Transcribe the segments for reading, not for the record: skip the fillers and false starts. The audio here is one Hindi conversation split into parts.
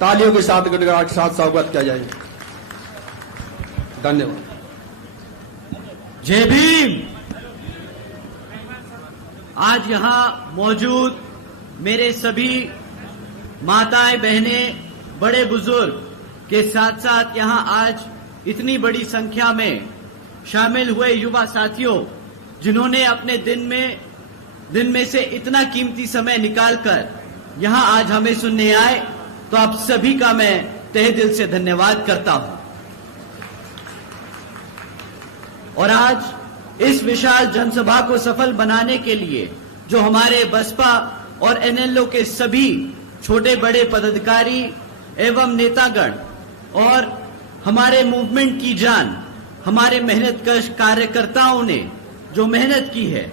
तालियों के साथ गड़गड़ाहट के साथ स्वागत किया जाए। धन्यवाद। जय भीम। आज यहां मौजूद मेरे सभी माताएं, बहनें, बड़े बुजुर्ग के साथ साथ यहां आज इतनी बड़ी संख्या में शामिल हुए युवा साथियों, जिन्होंने अपने दिन में से इतना कीमती समय निकालकर यहां आज हमें सुनने आए, तो आप सभी का मैं तहे दिल से धन्यवाद करता हूं। और आज इस विशाल जनसभा को सफल बनाने के लिए जो हमारे बसपा और एनएलओ के सभी छोटे बड़े पदाधिकारी एवं नेतागण और हमारे मूवमेंट की जान, हमारे मेहनतकश कार्यकर्ताओं ने जो मेहनत की है,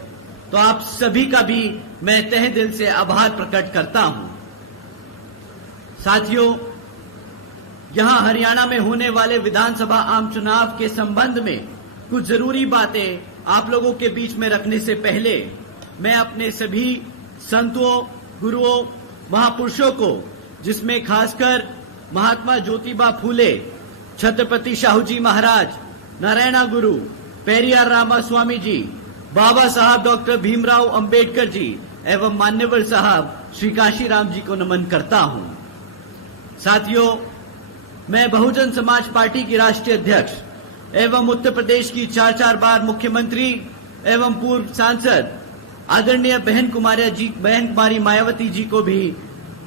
तो आप सभी का भी मैं तहे दिल से आभार प्रकट करता हूं। साथियों, यहां हरियाणा में होने वाले विधानसभा आम चुनाव के संबंध में कुछ जरूरी बातें आप लोगों के बीच में रखने से पहले मैं अपने सभी संतों, गुरुओं, महापुरुषों को, जिसमें खासकर महात्मा ज्योतिबा फूले, छत्रपति शाहू जी महाराज, नारायणा गुरु, पेरियार रामास्वामी जी, बाबा साहब डॉक्टर भीमराव अंबेडकर जी एवं मान्यवर साहब श्री काशीराम जी को नमन करता हूं। साथियों, मैं बहुजन समाज पार्टी की राष्ट्रीय अध्यक्ष एवं उत्तर प्रदेश की 4 बार मुख्यमंत्री एवं पूर्व सांसद आदरणीय बहन कुमारी मायावती जी को भी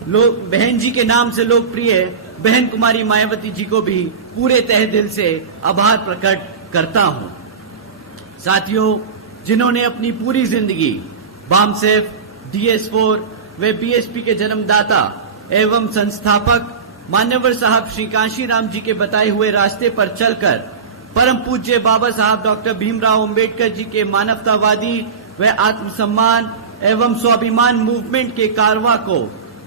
बहन जी के नाम से लोकप्रिय बहन कुमारी मायावती जी को भी पूरे तहे दिल से आभार प्रकट करता हूं। साथियों, जिन्होंने अपनी पूरी जिंदगी बामसेफ, DS4 व बीएसपी के जन्मदाता एवं संस्थापक मान्यवर साहब श्री काशीराम जी के बताए हुए रास्ते पर चलकर परम पूज्य बाबा साहब डॉक्टर भीमराव अंबेडकर जी के मानवतावादी व आत्मसम्मान एवं स्वाभिमान मूवमेंट के कारवां को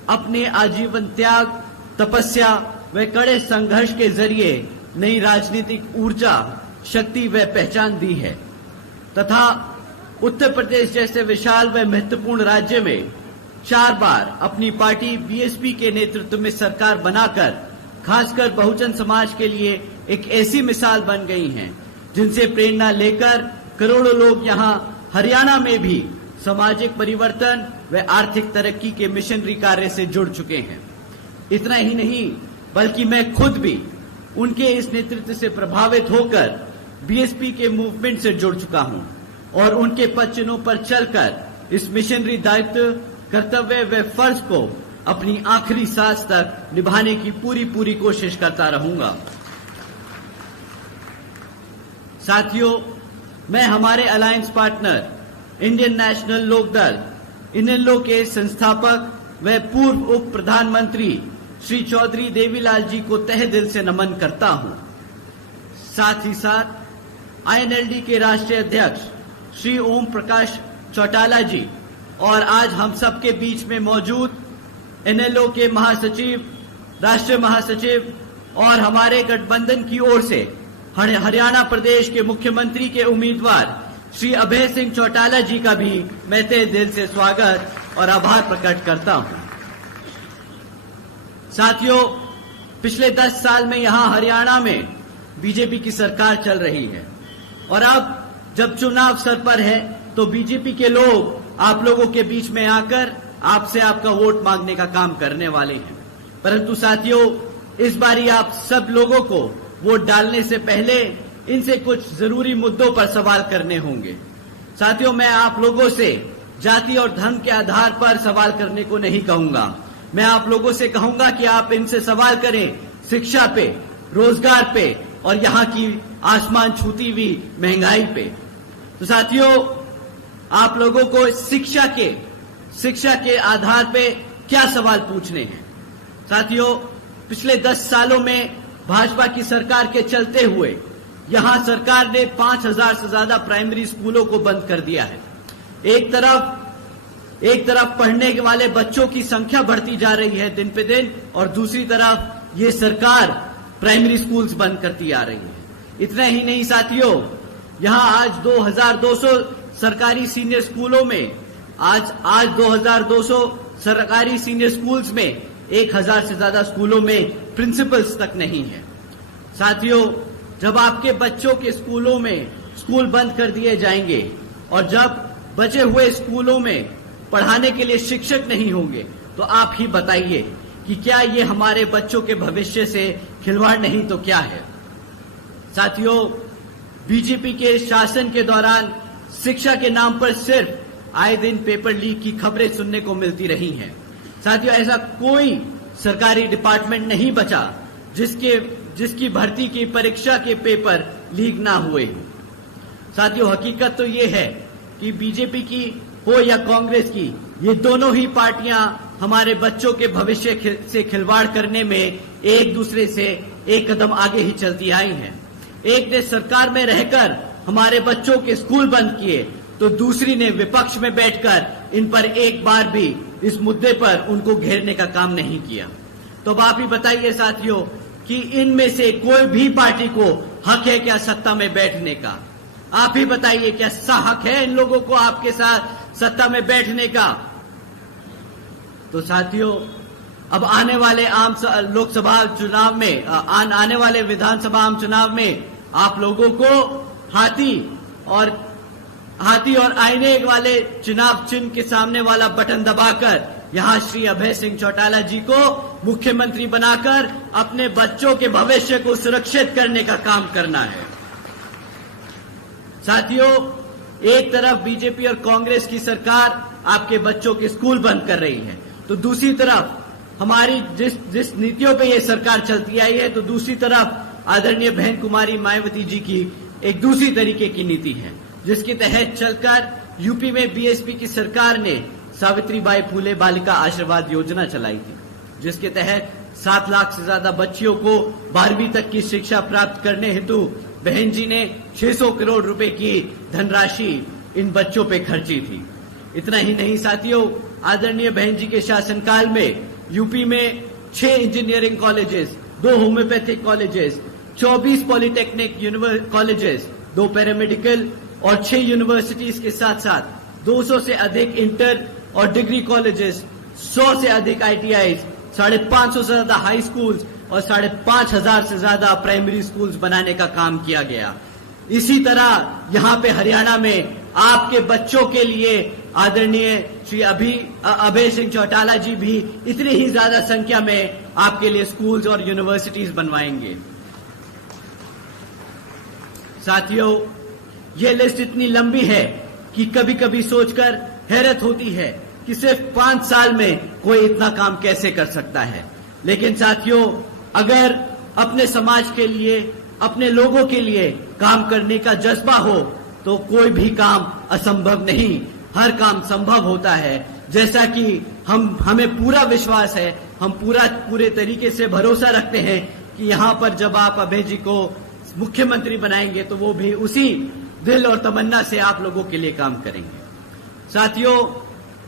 अपने आजीवन त्याग, तपस्या व कड़े संघर्ष के जरिए नई राजनीतिक ऊर्जा, शक्ति व पहचान दी है तथा उत्तर प्रदेश जैसे विशाल व महत्वपूर्ण राज्य में 4 बार अपनी पार्टी बीएसपी के नेतृत्व में सरकार बनाकर खासकर बहुजन समाज के लिए एक ऐसी मिसाल बन गई हैं, जिनसे प्रेरणा लेकर करोड़ों लोग यहां हरियाणा में भी सामाजिक परिवर्तन व आर्थिक तरक्की के मिशनरी कार्य से जुड़ चुके हैं। इतना ही नहीं, बल्कि मैं खुद भी उनके इस नेतृत्व से प्रभावित होकर बीएसपी के मूवमेंट से जुड़ चुका हूं और उनके पद चिन्हों पर चलकर इस मिशनरी दायित्व, कर्तव्य व फर्ज को अपनी आखिरी सांस तक निभाने की पूरी कोशिश करता रहूंगा। साथियों, मैं हमारे alliance partner Indian National Lokdal INLD के संस्थापक व पूर्व उप प्रधानमंत्री श्री चौधरी देवीलाल जी को तहे दिल से नमन करता हूं। साथ ही साथ आईएनएलडी के राष्ट्रीय अध्यक्ष श्री ओम प्रकाश चौटाला जी और आज हम सबके बीच में मौजूद एनएलओ के महासचिव, राष्ट्रीय महासचिव और हमारे गठबंधन की ओर से हरियाणा प्रदेश के मुख्यमंत्री के उम्मीदवार श्री अभय सिंह चौटाला जी का भी मैं तहे दिल से स्वागत और आभार प्रकट करता हूं। साथियों, पिछले 10 साल में यहां हरियाणा में बीजेपी की सरकार चल रही है और अब जब चुनाव सर पर है तो बीजेपी के लोग आप लोगों के बीच में आकर आपसे आपका वोट मांगने का काम करने वाले हैं। परंतु साथियों, इस बारी आप सब लोगों को वोट डालने से पहले इनसे कुछ जरूरी मुद्दों पर सवाल करने होंगे। साथियों, मैं आप लोगों से जाति और धर्म के आधार पर सवाल करने को नहीं कहूंगा। मैं आप लोगों से कहूंगा कि आप इनसे सवाल करें शिक्षा पे, रोजगार पे और यहाँ की आसमान छूती हुई महंगाई पे। तो साथियों, आप लोगों को शिक्षा के आधार पे क्या सवाल पूछने हैं। साथियों, पिछले 10 सालों में भाजपा की सरकार के चलते हुए यहां सरकार ने 5000 से ज्यादा प्राइमरी स्कूलों को बंद कर दिया है। एक तरफ पढ़ने वाले बच्चों की संख्या बढ़ती जा रही है दिन पे दिन और दूसरी तरफ ये सरकार प्राइमरी स्कूल्स बंद करती आ रही है। इतना ही नहीं साथियों, यहां आज 2200 सरकारी सीनियर स्कूलों में आज 2200 सरकारी सीनियर स्कूल्स में 1000 से ज्यादा स्कूलों में प्रिंसिपल्स तक नहीं है। साथियों, जब आपके बच्चों के स्कूलों में स्कूल बंद कर दिए जाएंगे और जब बचे हुए स्कूलों में पढ़ाने के लिए शिक्षक नहीं होंगे, तो आप ही बताइए कि क्या ये हमारे बच्चों के भविष्य से खिलवाड़ नहीं तो क्या है। साथियों, बीजेपी के शासन के दौरान शिक्षा के नाम पर सिर्फ आए दिन पेपर लीक की खबरें सुनने को मिलती रही हैं। साथियों, ऐसा कोई सरकारी डिपार्टमेंट नहीं बचा जिसकी भर्ती की परीक्षा के पेपर लीक ना हुए। साथियों, हकीकत तो ये है कि बीजेपी की हो या कांग्रेस की, ये दोनों ही पार्टियां हमारे बच्चों के भविष्य से खिलवाड़ करने में एक दूसरे से एक कदम आगे ही चलती आई हैं। एक ने सरकार में रहकर हमारे बच्चों के स्कूल बंद किए, तो दूसरी ने विपक्ष में बैठकर इन पर एक बार भी इस मुद्दे पर उनको घेरने का काम नहीं किया। तो अब आप ही बताइए साथियों कि इनमें से कोई भी पार्टी को हक है क्या सत्ता में बैठने का? आप ही बताइए, क्या हक है इन लोगों को आपके साथ सत्ता में बैठने का? तो साथियों, अब आने वाले लोकसभा चुनाव में, आने वाले विधानसभा आम चुनाव में आप लोगों को हाथी और आईने वाले चुनाव चिन्ह के सामने वाला बटन दबाकर यहां श्री अभय सिंह चौटाला जी को मुख्यमंत्री बनाकर अपने बच्चों के भविष्य को सुरक्षित करने का काम करना है। साथियों, एक तरफ बीजेपी और कांग्रेस की सरकार आपके बच्चों के स्कूल बंद कर रही है, तो दूसरी तरफ हमारी जिस नीतियों पे ये सरकार चलती आई है, तो दूसरी तरफ आदरणीय बहन कुमारी मायावती जी की एक दूसरी तरीके की नीति है, जिसके तहत चलकर यूपी में बीएसपी की सरकार ने सावित्रीबाई फुले बालिका आशीर्वाद योजना चलाई थी, जिसके तहत 7 लाख से ज्यादा बच्चियों को 12वीं तक की शिक्षा प्राप्त करने हेतु बहन जी ने 600 करोड़ रुपए की धनराशि इन बच्चों पे खर्ची थी। इतना ही नहीं साथियों, आदरणीय बहन जी के शासनकाल में यूपी में 6 engineering colleges, 2 homeopathic colleges, 24 polytechnic colleges, 2 paramedical और 6 यूनिवर्सिटीज के साथ साथ 200 से अधिक इंटर और डिग्री कॉलेजेस, 100 से अधिक ITIs, 550 से ज्यादा हाई स्कूल्स और 5,500 से ज्यादा प्राइमरी स्कूल्स बनाने का काम किया गया। इसी तरह यहाँ पे हरियाणा में आपके बच्चों के लिए आदरणीय श्री अभय सिंह चौटाला जी भी इतनी ही ज्यादा संख्या में आपके लिए स्कूल्स और यूनिवर्सिटीज बनवाएंगे। साथियों, ये लिस्ट इतनी लंबी है कि कभी कभी सोचकर हैरत होती है कि सिर्फ 5 साल में कोई इतना काम कैसे कर सकता है। लेकिन साथियों, अगर अपने समाज के लिए, अपने लोगों के लिए काम करने का जज्बा हो तो कोई भी काम असंभव नहीं, हर काम संभव होता है। जैसा कि हमें पूरा विश्वास है, हम पूरे तरीके से भरोसा रखते हैं कि यहाँ पर जब आप अभय जी को मुख्यमंत्री बनाएंगे तो वो भी उसी दिल और तमन्ना से आप लोगों के लिए काम करेंगे। साथियों,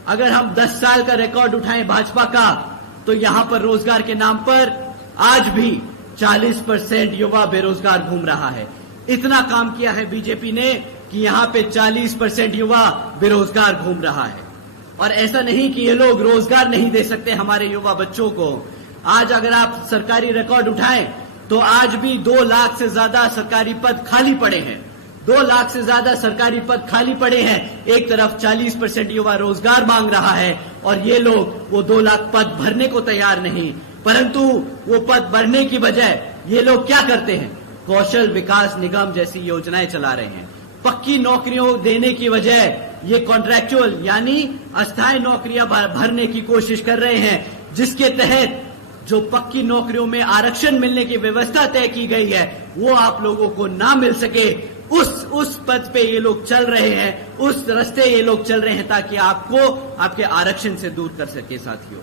अगर हम 10 साल का रिकॉर्ड उठाएं भाजपा का, तो यहाँ पर रोजगार के नाम पर आज भी 40% युवा बेरोजगार घूम रहा है। इतना काम किया है बीजेपी ने कि यहाँ पे 40% युवा बेरोजगार घूम रहा है। और ऐसा नहीं कि ये लोग रोजगार नहीं दे सकते हमारे युवा बच्चों को। आज अगर आप सरकारी रिकॉर्ड उठाएं तो आज भी 2 लाख से ज्यादा सरकारी पद खाली पड़े हैं। 2 लाख से ज्यादा सरकारी पद खाली पड़े हैं। एक तरफ 40% युवा रोजगार मांग रहा है और ये लोग वो 2 लाख पद भरने को तैयार नहीं, परंतु वो पद भरने की बजाय ये लोग क्या करते हैं, कौशल विकास निगम जैसी योजनाएं चला रहे हैं। पक्की नौकरियों देने की बजाय ये कॉन्ट्रैक्चुअल यानी अस्थायी नौकरियां भरने की कोशिश कर रहे हैं, जिसके तहत जो पक्की नौकरियों में आरक्षण मिलने की व्यवस्था तय की गई है वो आप लोगों को ना मिल सके, उस पद पे ये लोग चल रहे हैं, उस रास्ते ये लोग चल रहे हैं ताकि आपको आपके आरक्षण से दूर कर सके। साथियों,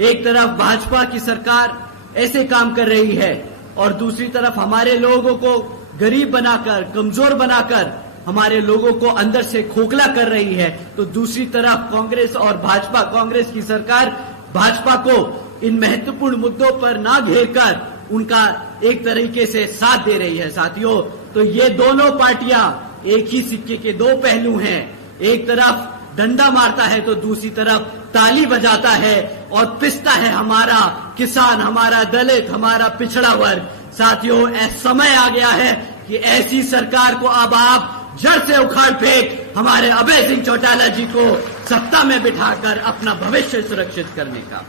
एक तरफ भाजपा की सरकार ऐसे काम कर रही है और दूसरी तरफ हमारे लोगों को गरीब बनाकर, कमजोर बनाकर हमारे लोगों को अंदर से खोखला कर रही है, तो दूसरी तरफ कांग्रेस की सरकार भाजपा को इन महत्वपूर्ण मुद्दों पर ना घेरकर उनका एक तरीके से साथ दे रही है। साथियों, तो ये दोनों पार्टियां एक ही सिक्के के 2 पहलू हैं। एक तरफ डंडा मारता है तो दूसरी तरफ ताली बजाता है और पिसता है हमारा किसान, हमारा दलित, हमारा पिछड़ा वर्ग। साथियों, समय आ गया है कि ऐसी सरकार को अब आप जड़ से उखाड़ फेंक हमारे अभय सिंह चौटाला जी को सत्ता में बिठाकर अपना भविष्य सुरक्षित करने का।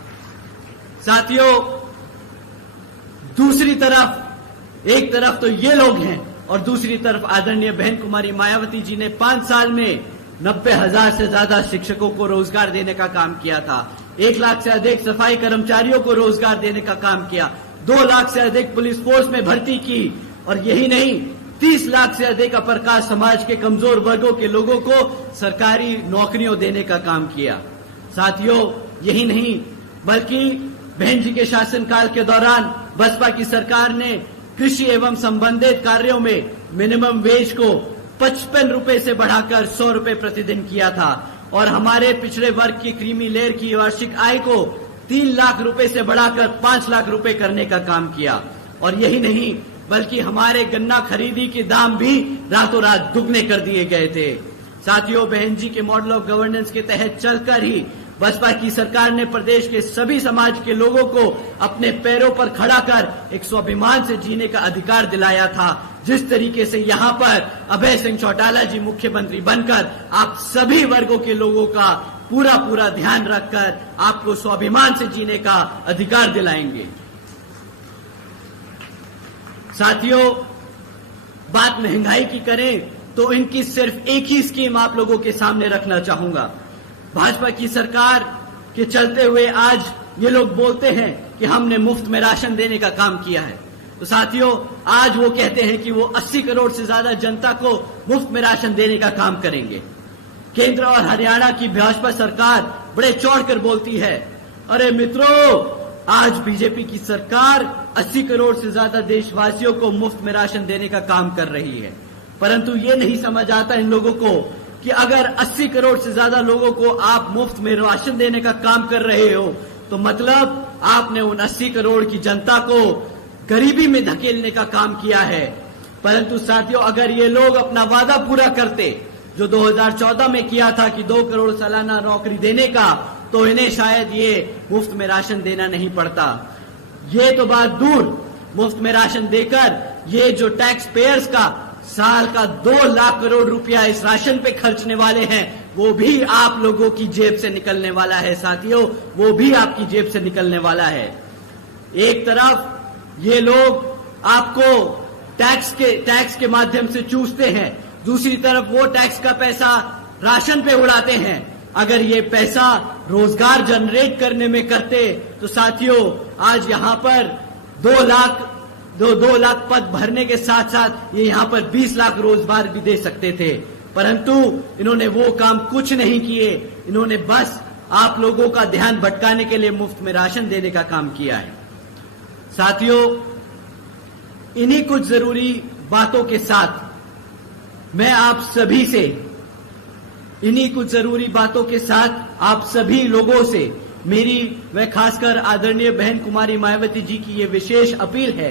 साथियों, दूसरी तरफ, एक तरफ तो ये लोग हैं और दूसरी तरफ आदरणीय बहन कुमारी मायावती जी ने 5 साल में 90,000 से ज्यादा शिक्षकों को रोजगार देने का काम किया था। 1 लाख से अधिक सफाई कर्मचारियों को रोजगार देने का काम किया। 2 लाख से अधिक पुलिस फोर्स में भर्ती की और यही नहीं, 30 लाख से अधिक अपर कास्ट समाज के कमजोर वर्गों के लोगों को सरकारी नौकरियों देने का काम किया। साथियों, यही नहीं बल्कि बहन जी के शासनकाल के दौरान बसपा की सरकार ने कृषि एवं संबंधित कार्यों में मिनिमम वेज को 55 रुपए से बढ़ाकर 100 रुपए प्रतिदिन किया था और हमारे पिछड़े वर्ग की क्रीमी लेयर की वार्षिक आय को 3 लाख रुपए से बढ़ाकर 5 लाख रुपए करने का काम किया। और यही नहीं बल्कि हमारे गन्ना खरीदी के दाम भी रातों रात दुगने कर दिए गए थे। साथियों, बहन जी के मॉडल ऑफ गवर्नेंस के तहत चलकर ही बसपा की सरकार ने प्रदेश के सभी समाज के लोगों को अपने पैरों पर खड़ा कर एक स्वाभिमान से जीने का अधिकार दिलाया था। जिस तरीके से यहाँ पर अभय सिंह चौटाला जी मुख्यमंत्री बनकर आप सभी वर्गों के लोगों का पूरा ध्यान रखकर आपको स्वाभिमान से जीने का अधिकार दिलाएंगे। साथियों, बात महंगाई की करें तो इनकी सिर्फ एक ही स्कीम आप लोगों के सामने रखना चाहूंगा। भाजपा की सरकार के चलते हुए आज ये लोग बोलते हैं कि हमने मुफ्त में राशन देने का काम किया है। तो साथियों, आज वो कहते हैं कि वो 80 करोड़ से ज्यादा जनता को मुफ्त में राशन देने का काम करेंगे। केंद्र और हरियाणा की भाजपा सरकार बड़े चौड़कर बोलती है, अरे मित्रों, आज बीजेपी की सरकार 80 करोड़ से ज्यादा देशवासियों को मुफ्त में राशन देने का काम कर रही है। परंतु ये नहीं समझ आता इन लोगों को कि अगर 80 करोड़ से ज्यादा लोगों को आप मुफ्त में राशन देने का काम कर रहे हो तो मतलब आपने उन 80 करोड़ की जनता को गरीबी में धकेलने का काम किया है। परंतु साथियों, अगर ये लोग अपना वादा पूरा करते जो 2014 में किया था कि 2 करोड़ सालाना नौकरी देने का, तो इन्हें शायद ये मुफ्त में राशन देना नहीं पड़ता। ये तो बात दूर, मुफ्त में राशन देकर ये जो टैक्स पेयर्स का साल का 2 लाख करोड़ रुपया इस राशन पे खर्चने वाले हैं, वो भी आप लोगों की जेब से निकलने वाला है। साथियों, वो भी आपकी जेब से निकलने वाला है। एक तरफ ये लोग आपको टैक्स के माध्यम से चूसते हैं, दूसरी तरफ वो टैक्स का पैसा राशन पे उड़ाते हैं। अगर ये पैसा रोजगार जनरेट करने में करते तो साथियों, आज यहाँ पर 2 लाख पद भरने के साथ साथ ये यहाँ पर 20 लाख रोजगार भी दे सकते थे। परंतु इन्होंने वो काम कुछ नहीं किए। इन्होंने बस आप लोगों का ध्यान भटकाने के लिए मुफ्त में राशन देने का काम किया है। साथियों, इन्हीं कुछ जरूरी बातों के साथ मैं आप सभी से, इन्हीं कुछ जरूरी बातों के साथ आप सभी लोगों से मेरी व खासकर आदरणीय बहन कुमारी मायावती जी की ये विशेष अपील है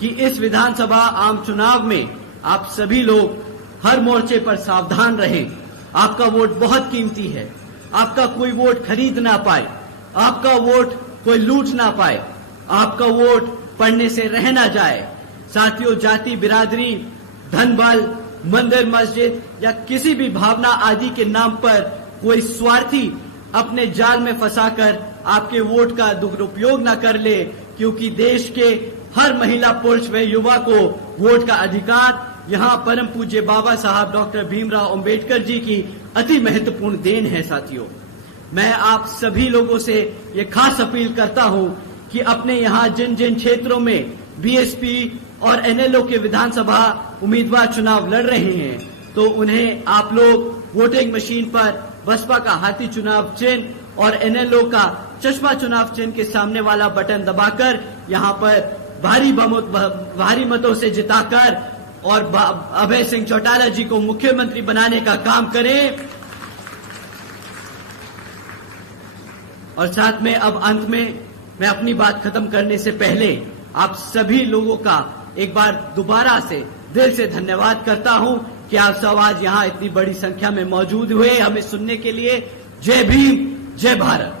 कि इस विधानसभा आम चुनाव में आप सभी लोग हर मोर्चे पर सावधान रहें। आपका वोट बहुत कीमती है। आपका कोई वोट खरीद ना पाए, आपका वोट कोई लूट ना पाए, आपका वोट पढ़ने से रह ना जाए। साथियों, जाति, बिरादरी, धन बल, मंदिर, मस्जिद या किसी भी भावना आदि के नाम पर कोई स्वार्थी अपने जाल में फंसाकर आपके वोट का दुरुपयोग न कर ले, क्योंकि देश के हर महिला, पुरुष व युवा को वोट का अधिकार यहाँ परम पूज्य बाबा साहब डॉक्टर भीमराव अंबेडकर जी की अति महत्वपूर्ण देन है। साथियों, मैं आप सभी लोगों से ये खास अपील करता हूँ कि अपने यहाँ जिन जिन क्षेत्रों में बीएसपी और एनएलओ के विधानसभा उम्मीदवार चुनाव लड़ रहे हैं, तो उन्हें आप लोग वोटिंग मशीन पर बसपा का हाथी चुनाव चिन्ह और एनएलओ का चश्मा चुनाव चिन्ह के सामने वाला बटन दबाकर यहाँ पर भारी मतों से जिताकर और अभय सिंह चौटाला जी को मुख्यमंत्री बनाने का काम करें। और साथ में अब अंत में मैं अपनी बात खत्म करने से पहले आप सभी लोगों का एक बार दोबारा से दिल से धन्यवाद करता हूं कि आप सब आज यहाँ इतनी बड़ी संख्या में मौजूद हुए हमें सुनने के लिए। जय भीम, जय भारत।